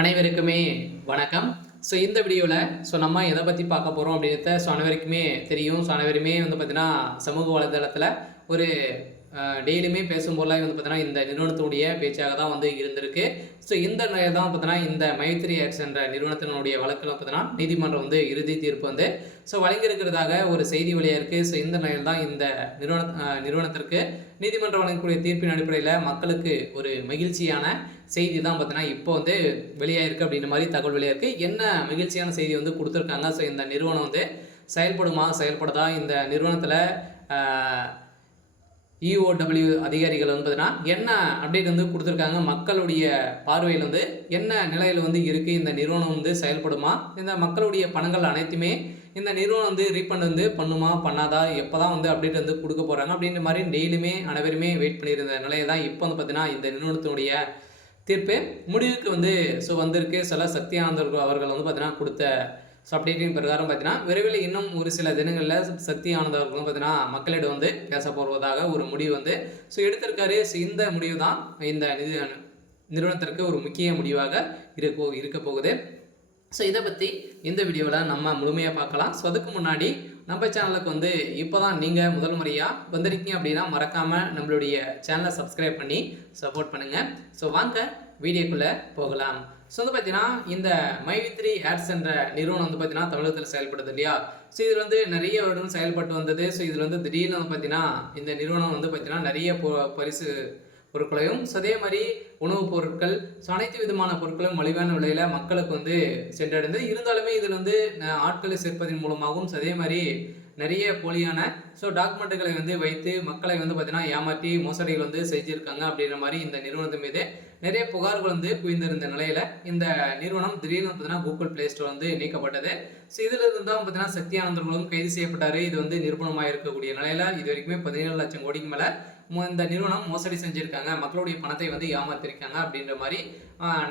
அனைவருக்குமே வணக்கம். இந்த வீடியோவில் நம்ம எதை பற்றி பார்க்க போகிறோம் அப்படின்றத அனைவருக்குமே தெரியும். அனைவருமே பார்த்தீங்கன்னா சமூக வலைதளத்தில் ஒரு டெய்லியுமே பேசும்போதெல்லாம் பார்த்தீங்கன்னா இந்த நிறுவனத்தினுடைய பேச்சாக தான் இருந்திருக்கு. இந்த நிலையில் தான் பார்த்தீங்கன்னா இந்த மைத்ரி ஆட்ஸ் என்ற நிறுவனத்தினுடைய வழக்கில் பார்த்தீங்கன்னா நீதிமன்றம் இறுதி தீர்ப்பு வழங்கியிருக்கிறதாக ஒரு செய்தி வழியாக இருக்குது. இந்த நிலையில் தான் இந்த நிறுவனத்திற்கு நீதிமன்றம் வழங்கக்கூடிய தீர்ப்பின் அடிப்படையில் மக்களுக்கு ஒரு மகிழ்ச்சியான செய்தி தான் பார்த்தீங்கன்னா இப்போ வெளியாயிருக்கு அப்படின்ற மாதிரி தகவல் வெளியாயிருக்கு. என்ன மகிழ்ச்சியான செய்தி கொடுத்துருக்காங்க. இந்த நிறுவனம் செயல்படுதா இந்த நிறுவனத்தில் EOW அதிகாரிகள் பார்த்தீங்கன்னா என்ன அப்டேட் கொடுத்துருக்காங்க, மக்களுடைய பார்வையில் என்ன நிலையில் இருக்குது, இந்த நிறுவனம் செயல்படுமா, இந்த மக்களுடைய பணங்கள் அனைத்துமே இந்த நிறுவனம் ரீஃபண்ட் பண்ணுமா பண்ணாதா, எப்போ தான் அப்டேட் கொடுக்க போகிறாங்க அப்படின்ற மாதிரி டெய்லியுமே அனைவருமே வெயிட் பண்ணியிருந்த நிலையை தான் இப்போ பார்த்தீங்கன்னா இந்த நிறுவனத்தினுடைய தீர்ப்பு முடிவுக்கு வந்திருக்கு. சில சக்தி ஆனந்தர்கள் அவர்கள் பார்த்தீங்கன்னா கொடுத்த அப்டேட்டின் பிரகாரம் பார்த்தீங்கன்னா விரைவில் இன்னும் ஒரு சில தினங்களில் சக்தி ஆனந்தவர்கள் பார்த்தீங்கன்னா மக்களிடம் பேச போவதாக ஒரு முடிவு எடுத்திருக்காரு. இந்த முடிவு தான் இந்த நிறுவனத்திற்கு ஒரு முக்கிய முடிவாக இருக்க போகுது. இதை பற்றி இந்த வீடியோவில் நம்ம முழுமையாக பார்க்கலாம். அதுக்கு முன்னாடி நம்ம சேனலுக்கு இப்போ தான் நீங்கள் முதல் முறையாக வந்திருக்கீங்க அப்படின்னா மறக்காமல் நம்மளுடைய சேனலை சப்ஸ்கிரைப் பண்ணி சப்போர்ட் பண்ணுங்கள். வாங்க வீடியோக்குள்ளே போகலாம். பார்த்தீங்கன்னா இந்த மைத்ரி ஆட்ஸ் என்ற நிறுவனம் பார்த்தீங்கன்னா தமிழகத்தில் செயல்படுது இல்லையா. இதில் நிறைய வருடம் செயல்பட்டு வந்தது. இதில் திடீர்னு பார்த்தீங்கன்னா இந்த நிறுவனம் பார்த்தீங்கன்னா நிறைய பரிசு பொருட்களையும் அதே மாதிரி உணவுப் பொருட்கள் அனைத்து விதமான பொருட்களும் மலிவான விலையில் மக்களுக்கு சென்றடைந்து இருந்தாலுமே இதில் ஆட்களை சேர்ப்பதன் மூலமாகவும் அதே மாதிரி நிறைய போலியான டாக்குமெண்ட்டுகளை வைத்து மக்களை பார்த்தீங்கன்னா ஏமாற்றி மோசடிகள் செஞ்சுருக்காங்க அப்படின்ற மாதிரி இந்த நிறுவனத்தின் மீது நிறைய புகார்கள் குவிந்திருந்த நிலையில் இந்த நிறுவனம் திடீர்னு பார்த்தீங்கன்னா கூகுள் பிளே ஸ்டோர் நீக்கப்பட்டது. இதில் இருந்து தான் பார்த்தீங்கன்னா சக்தி ஆனந்தர்களும் கைது செய்யப்பட்டார். இது நிரூபணமாக இருக்கக்கூடிய நிலையில் இது வரைக்குமே 17 லட்சம் கோடிக்கு மேலே இந்த நிறுவனம் மோசடி செஞ்சுருக்காங்க, மக்களுடைய பணத்தை ஏமாத்திருக்காங்க அப்படின்ற மாதிரி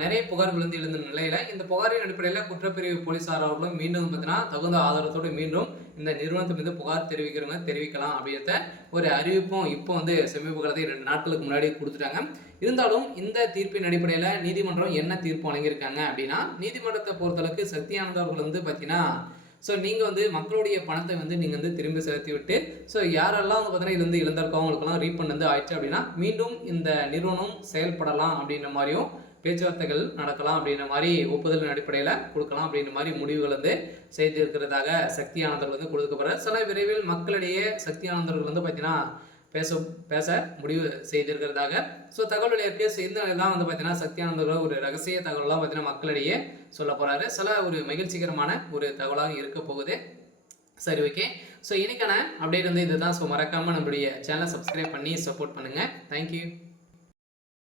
நிறைய புகார்கள் எழுந்த நிலையில் இந்த புகாரின் அடிப்படையில் குற்றப்பிரிவு போலீசார் அவர்களும் மீண்டும் பார்த்தீங்கன்னா தகுந்த ஆதாரத்தோடு மீண்டும் இந்த நிறுவனத்தை மீது புகார் தெரிவிக்கலாம் அப்படின்றத ஒரு அறிவிப்பும் இப்போ சமீப காலத்தில் 2 நாட்களுக்கு முன்னாடி கொடுத்துட்டாங்க. இருந்தாலும் இந்த தீர்ப்பின் அடிப்படையில் நீதிமன்றம் என்ன தீர்ப்பு வழங்கியிருக்காங்க அப்படின்னா, நீதிமன்றத்தை பொறுத்தளவுக்கு சக்தி ஆனந்தவர்கள் பார்த்தீங்கன்னா நீங்கள் மக்களுடைய பணத்தை நீங்கள் திரும்பி செலுத்தி விட்டு யாரெல்லாம் பார்த்தீங்கன்னா இதுலேருந்து இழந்திருக்கோ அவங்களுக்கெல்லாம் ரீஃபண்ட் ஆயிடுச்சு அப்படின்னா மீண்டும் இந்த நிறுவனம் செயல்படலாம் அப்படின்ற மாதிரியும் பேச்சுவார்த்தைகள் நடக்கலாம் அப்படின்ற மாதிரி ஒப்புதலின் அடிப்படையில் கொடுக்கலாம் அப்படின்ற மாதிரி முடிவுகள் செய்திருக்கிறதாக சக்தி ஆனந்தர்கள் கொடுக்கப்படுற சில விரைவில் மக்களிடையே சக்தி ஆனந்தர்கள் பார்த்தீங்கன்னா பேச முடிவு செய்திருக்கிறதாக தகவல் வெளியிருக்கு. இந்த தான் பார்த்தீங்கன்னா சக்தி ஆனந்தர்கள் ஒரு ரகசிய தகவலாம் பார்த்தீங்கன்னா மக்களிடையே சொல்ல போகிறாரு. சில ஒரு மகிழ்ச்சிகரமான ஒரு தகவலாக இருக்க போகுது. சரி, ஓகே. இன்னைக்கான அப்டேட் இதுதான். மறக்காமல் நம்மளுடைய சேனலை சப்ஸ்கிரைப் பண்ணி சப்போர்ட் பண்ணுங்கள். தேங்க்யூ.